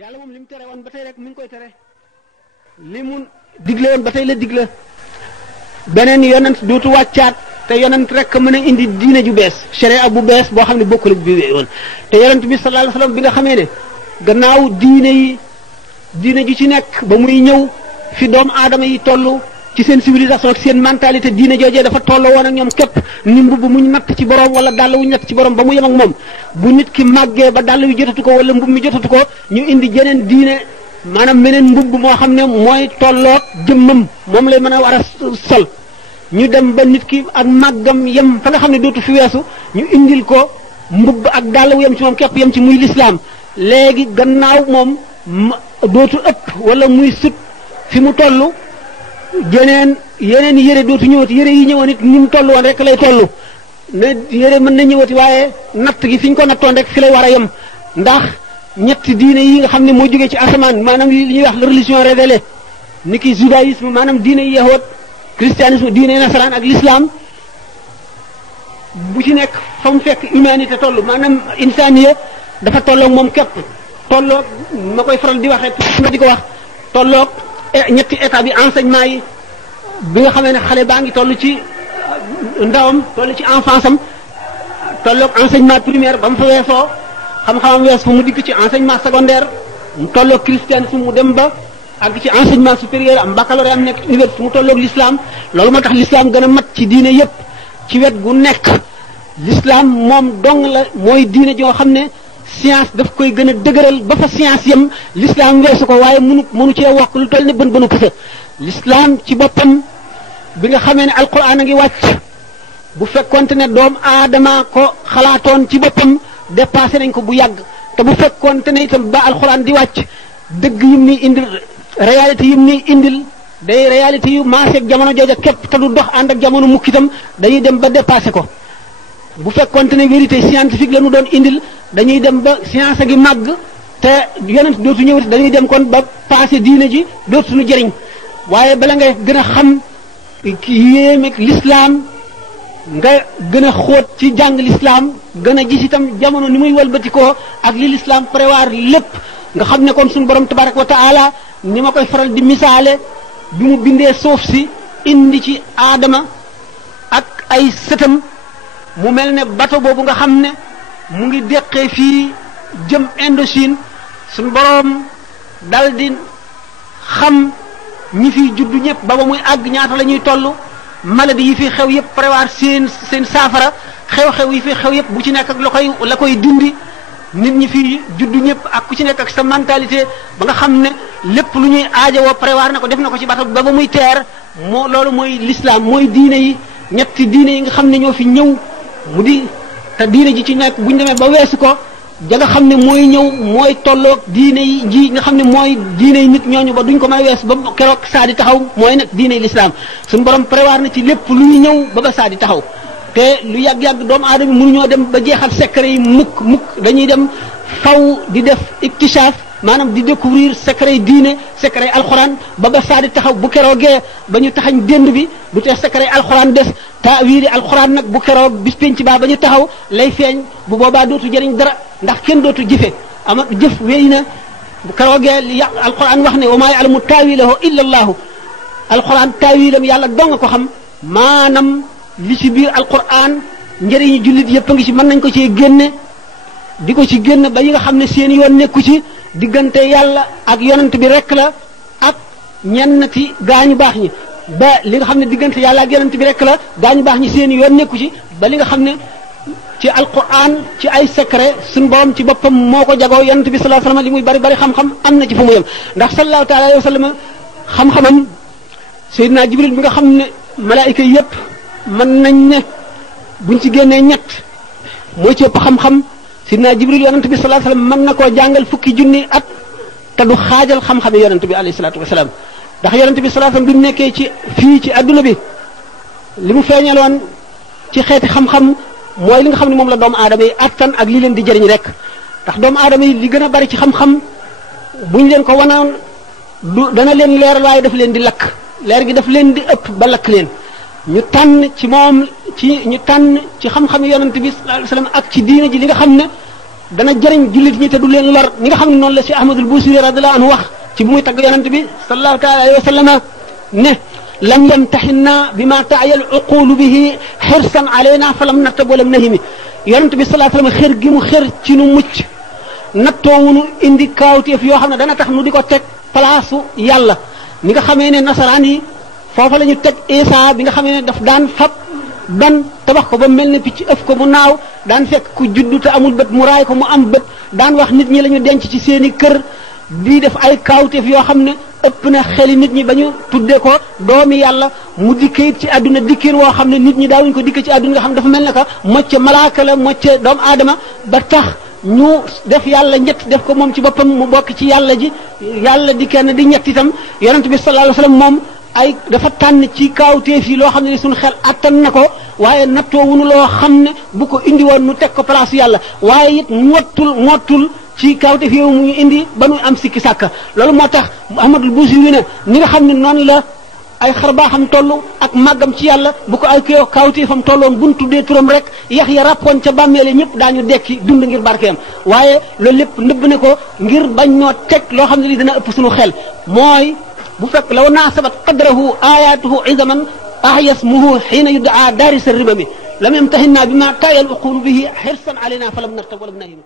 yàlla moom li mu tere woon ba tey rek mi ngi koy tere li mu digle woon ba tey la digle beneen yonent dootu wàccaat te yonent rek mën a indi diine ju bees sharia bu bees boo xam ne bokkul ak bi woon te yonent bi sallallahu alayhi wasallam bi nga xamee ne gannaaw diine ji ci nekk ba muy ñëw fi doomu aadama yi toll ci seen civilisation ak seen mentalité diine joojee dafa tolloo woon ak ñoom képp ni mbubb muñ natt ci borom wala dàll wuñ natt ci borom ba mu yem ak moom bu nit ki màggee ba dàll wi jotatu ko wala mbubb mi jotatu ko ñu indi jeneen diine maanaam meneen mbubb moo xam ne mooy tolloog jëmmam moom lay mën a war a sol ñu dem ba nit ki ak màggam yem fa nga xam ne dootu fi weesu ñu indil ko mbubb ak dàll wu yem ci moom képp yem ci muy lislaam léegi gannaaw moom dootu ëpp wala muy sut fi mu toll yeneen yére dootu ñëwati yére yi ñëwoon it ni mu toll woon rek lay toll ne yére mën na ñëwati waaye natt gi fi ñu ko nattoon rek fi lay war a yem ndax ñetti diine yi nga xam ne moo jógee ci asamaan maanaam li ñuy wax la religion révélée ni ki judaïsme maanaam diine yahood christianisme diine nasaraan ak l'islam bu ci nekk fa mu fekk humanité toll maanaam insaniye dafa tolloog moom képp tolloog ma koy faral di waxee ma di ko wax tolloog ñetti état bi enseignement yi bi nga xamee ne xale baa ngi toll ci ndawam toll ci enfance am tolloog enseignement primaire ba mu fa weesoo xam-xamam wees fa mu dikk ci enseignement secondaire mu tolloog christianisme mu dem ba àgg ci enseignement supérieur am baccalauréat am nekk université mu tolloog l'islam loolu moo tax l'islam gën a mat ci diine yépp ci wet gu nekk l'islam moom dong la mooy diine joo xam ne science daf koy gën a dëgëral ba fa science yem l'islam weesu ko waaye mënu cee wokk lu toll ne bën pusa l'islam ci boppam bi nga xamee ne alquran a ngi wàcc bu fekkonte ne doomu aadama ko xalaatoon ci boppam dépassé nañ ko bu yàgg te bu fekkonte ne itam ba alquran di wàcc dëgg yim ni indil réalité yim ni indil day réalité yu maase ak jamono jooja képp te du dox ànd ak jamono mukk itam dañuy dem ba dépassé ko bu fekkonte ne vérité scientifique la ñu doon indil dañuy dem ba science a ngi màgg te yonent dootu ñëwati dañuy dem kon ba passé diine ji dootu ñu jëriñ waaye bala ngay gën a xam yéemeeg l'islam nga gën a xóot ci jàng l'islam gën a gis itam jamono ni muy walbatikoo ak li l'islam prévoir lépp nga xam ne kon suñu borom tabaraka wa taala ni ma koy faral di misaale bi mu bindee suuf si indi ci aadama ak ay sëtam mu mel ne bateau boobu nga xam ne mu ngi deqee fii jëm Indochine suñu borom dal di xam ñi fiy juddu ñëpp ba muy àgg ñaata la ñuy toll maladie yi fi xew yëpp prévoir seen saafara xew-xew yi fi xew yëpp bu ci nekk ak la koy dindi nit ñi fi juddu ñëpp ak ku ci nekk ak sa mentalité ba nga xam ne lépp lu ñuy aajowoo prévoir na ko def na ko ci bateau ba muy teer moo loolu mooy l'islam mooy diine yi ñetti diine yi nga xam ne ñoo fi ñëw mu di te diine ji ci nekk bu ñu demee ba weesu ko ja nga xam ne mooy ñëw mooy tolloog diine yi ji nga xam ne mooy diine yi nit ñooñu ba duñ ko mën a wees ba keroog saa di taxaw mooy nag diine yi l'islam suñu borom prévoir na ci lépp luy ñëw ba saa di taxaw te lu yàgg-yàgg doomu aadama mënuñoo dem ba jeexal secret yi mukk dañuy dem faw di def iktishaaf maanaam di découvrir secret yi diine secret yi alxuraan ba saa di taxaw bu keroogee ba ñu taxañ dénd bi du te secret yi alxuraan des taawiili alxuraan nag bu keroog bis penc ba ñu taxaw lay feeñ bu boobaa dootu jëriñ dara ndax kenn dootu jëfe ama jëf wéy na bu keroogee li alxuraan wax ne wa maa ya'lamu taawiilahu illa allaahu alxuraan taawiilam yàlla dong ko xam maanaam li ci biir alquran njëriñu jullit yëpp a ngi ci mën nañ ko ci génne di ko ci génne ba yi nga xam ne seen yoon nekku ci diggante yàlla ak yonent bi rek la ak ñenn ci gaañu baax ñi ba li nga xam ne diggante yàlla ak yonent bi rek la gaañu baax ñi seen yoon nekku ci ba li nga xam ne ci alquran ci ay secret suñu borom ci boppam moo ko jagoo yonent bi sallallahu alayhi wasallam li muy bari bari xam-xam am na ci fu mu yem ndax sallallahu taala alayhi wasallam xam-xamam Seydina Jibril bi nga xam ne malaayika yëpp mën nañ ne buñ ci génnee ñett mooy ci ëpp xam-xam sidna Jibril yonent bi sallallahu alayhi wasallam mën na koo jàngal fukki junni at te du xaajal xam-xame yonent bi alayhi salaatu wasalaam ndax yonent bi sallallahu alayhi wasallam bi mu nekkee ci fii ci adduna bi li mu feeñaloon ci xeeti xam-xam mooy li nga xam ne moom la doomu aadama yi attan ak li leen di jëriñ rek ndax doomu aadama yi li gën a bari ci xam-xam buñ leen ko wanoon du dana leen leeral waaye daf leen di lakk leer gi daf leen di ëpp ba lakk leen ñu tànn ci moom ci xam-xam yonent bi sallallahu alayhi wasallam ak ci diine ji li nga xam ne dana jëriñ jullit ñi te du leen lor ni nga xam ne noonu la si Ahmadul Busiri radiyallahu anhu wax ci bu muy tagg yonent bi sallallahu taala alayhi wa sallam ne lam yamtaxinna bima taayal uqulu bihi xirsan alayna fa lam nattab walam nahimi yonent bi sallallahu alayhi wa sallam xër gi mu xër ci nu mucc nattoowunu indi kaawteef yoo xam ne dana tax nu di ko teg palaasu yàlla ni nga xamee ne nasaraan yi foofa la ñu teg Isa bi nga xamee ne daf daan fab ban tabax ko ba mel ne picc ëf ko mu naaw daan fekk ku juddu te amul bët mu raay ko mu am bët daan wax nit ñi la ñu denc ci seeni kër di def ay kaawteef yoo xam ne ëpp na xeli nit ñi ba ñu tuddee ko doomi yàlla mu dikkee it ci àdduna dikkeen woo xam ne nit ñi daawuñ ko dikkee ci àdduna nga xam ne dafa mel ne ka mocce malaaka la mocce doomu aadama ba tax ñu def yàlla ñett def ko moom ci boppam mu bokk ci yàlla ji yàlla di kenn di ñett itam yonent bi sallallahu alayhi wasallam moom ay dafa tànn ci kaawteef yi loo xam ne ni suñu xel attan na ko waaye nattoo wunu loo xam ne bu ko indi woon nu teg ko place yàlla waaye it mottul ci kaawteef yow mu ñu indi ba nu am sikki sàkka loolu moo tax Ahmadul Busiri ne ni nga xam ne noonu la ay xar baaxam toll ak màggam ci yàlla bu ko ay kaawteefam tolloon bu ñu tuddee turam rek yax ya ràppoon ca bàmmeele ñëpp daañu dekki dund ngir barkeem waaye loolu lépp nëbb ne ko ngir bañ noo teg loo xam ne li dina ëpp suñu xel mooy bu fekk law naasabat qadrahu ayatuhu izaman ahyasmuhu xiina yudaa daarisa ribami lam yamtahinna bima taayal uqulu bihi xirsan alayna falam nartab walam nahim